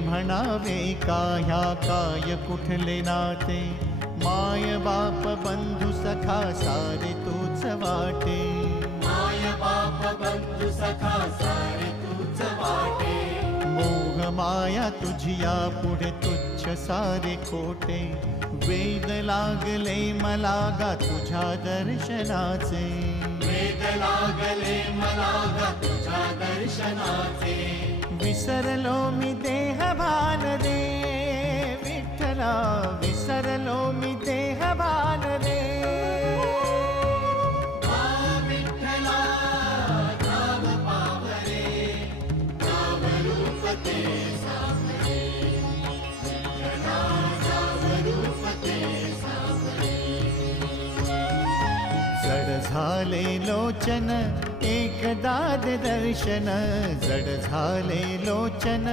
म्हणावे काह्या काय कुठले नाते, माय बाप बंधू सखा सारे तूच वाटे, माय बाप बंधू सखा सारे तूच वाटे, मोह माया तुझिया पुढे तुच्छ सारे खोटे, वेद लागले मला गा तुझ्या दर्शनाचे, वेद लागले मला गा तुझ्या दर्शनाचे, विसरलो मी देह भान रे विठ्ठला, विसरलो मी देह भान रे, विठ्ठला नाव पावरे, नाव रूप ते सावरे, विठ्ठला नाव रूप ते सावरे, जड झाले लोचन एकदा दे दर्शन, जड झाले लोचन